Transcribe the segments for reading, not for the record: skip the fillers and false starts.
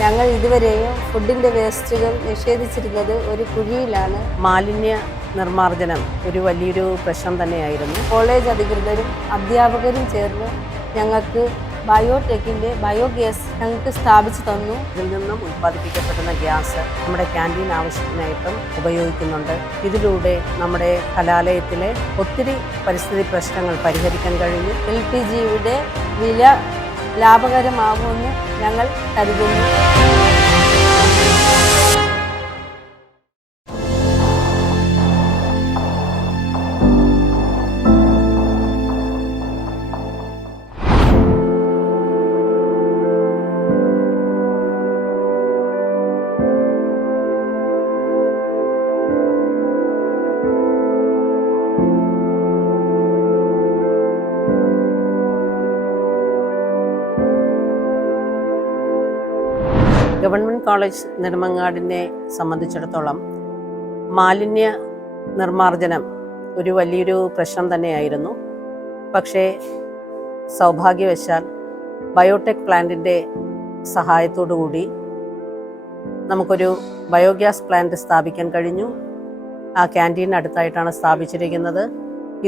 ഞങ്ങൾ ഇതുവരെയും ഫുഡിൻ്റെ വേസ്റ്റുകൾ നിഷേധിച്ചിരുന്നത് ഒരു കുഴിയിലാണ്. മാലിന്യ നിർമ്മാർജ്ജനം ഒരു വലിയൊരു പ്രശ്നം തന്നെയായിരുന്നു. കോളേജ് അധികൃതരും അധ്യാപകരും ചേർന്ന് ഞങ്ങൾക്ക് ബയോടെക്കിൻ്റെ ബയോഗ്യാസ് ഞങ്ങൾക്ക് സ്ഥാപിച്ചു തന്നു. ഇതിൽ നിന്നും ഉൽപ്പാദിപ്പിക്കപ്പെടുന്ന ഗ്യാസ് നമ്മുടെ ക്യാൻറ്റീൻ ആവശ്യത്തിനായിട്ടും ഉപയോഗിക്കുന്നുണ്ട്. ഇതിലൂടെ നമ്മുടെ കലാലയത്തിലെ ഒത്തിരി പരിസ്ഥിതി പ്രശ്നങ്ങൾ പരിഹരിക്കാൻ കഴിഞ്ഞു. LPGയുടെ വില ലാഭകരമാകുമെന്ന് ഞങ്ങൾ കരുതുന്നു. ഗവൺമെൻറ് കോളേജ് നെടുമങ്ങാടിനെ സംബന്ധിച്ചിടത്തോളം മാലിന്യ നിർമ്മാർജ്ജനം ഒരു വലിയൊരു പ്രശ്നം തന്നെയായിരുന്നു. പക്ഷേ സൗഭാഗ്യവശാൽ ബയോടെക് പ്ലാന്റിൻ്റെ സഹായത്തോടു കൂടി നമുക്കൊരു ബയോഗ്യാസ് പ്ലാന്റ് സ്ഥാപിക്കാൻ കഴിഞ്ഞു. ആ ക്യാൻറ്റീൻ അടുത്തായിട്ടാണ് സ്ഥാപിച്ചിരിക്കുന്നത്.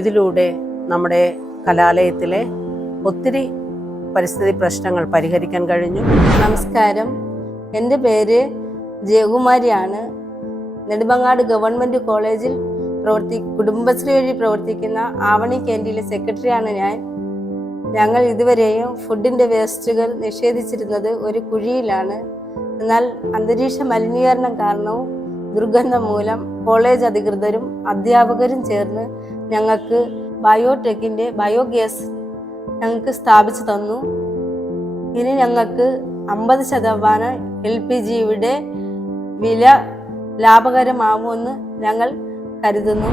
ഇതിലൂടെ നമ്മുടെ കലാലയത്തിലെ ഒത്തിരി പരിസ്ഥിതി പ്രശ്നങ്ങൾ പരിഹരിക്കാൻ കഴിഞ്ഞു. നമസ്കാരം, എൻ്റെ പേര് ജയകുമാരിയാണ്. നെടുമങ്ങാട് ഗവൺമെൻറ് കോളേജിൽ കുടുംബശ്രീ വഴി പ്രവർത്തിക്കുന്ന ആവണി ക്യാൻറ്റീനിലെ സെക്രട്ടറിയാണ് ഞാൻ. ഞങ്ങൾ ഇതുവരെയും ഫുഡിൻ്റെ വേസ്റ്റുകൾ നിഷേധിച്ചിരുന്നത് ഒരു കുഴിയിലാണ്. എന്നാൽ അന്തരീക്ഷ മലിനീകരണം കാരണവും ദുർഗന്ധം മൂലം കോളേജ് അധികൃതരും അധ്യാപകരും ചേർന്ന് ഞങ്ങൾക്ക് ബയോടെക്കിൻ്റെ ബയോഗ്യാസ് ഞങ്ങൾക്ക് സ്ഥാപിച്ചു തന്നു. ഇനി ഞങ്ങൾക്ക് 50% LPGയുടെ വില ലാഭകരമാകുമെന്ന് ഞങ്ങൾ കരുതുന്നു.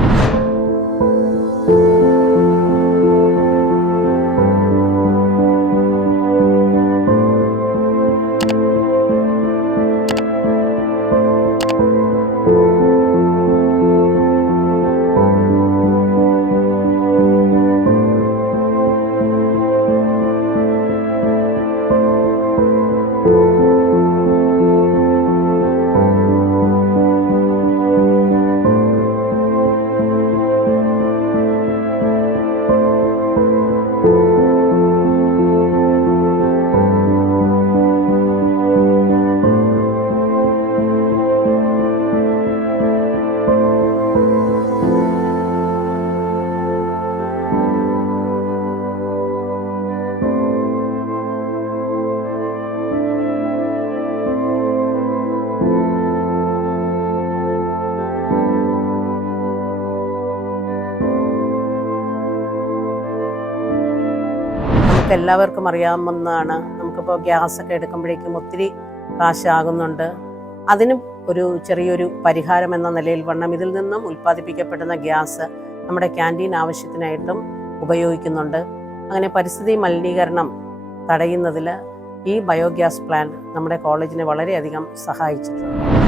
എല്ലാവർക്കും അറിയാവുന്നതാണ്. നമുക്കിപ്പോൾ ഗ്യാസൊക്കെ എടുക്കുമ്പോഴേക്കും ഒത്തിരി കാശാകുന്നുണ്ട്. അതിനും ഒരു ചെറിയൊരു പരിഹാരം എന്ന നിലയിൽ വണ്ണം ഇതിൽ നിന്നും ഉൽപ്പാദിപ്പിക്കപ്പെടുന്ന ഗ്യാസ് നമ്മുടെ ക്യാൻറ്റീൻ ആവശ്യത്തിനായിട്ടും ഉപയോഗിക്കുന്നുണ്ട്. അങ്ങനെ പരിസ്ഥിതി മലിനീകരണം തടയുന്നതിൽ ഈ ബയോഗ്യാസ് പ്ലാന്റ് നമ്മുടെ കോളേജിനെ വളരെയധികം സഹായിച്ചിട്ടുണ്ട്.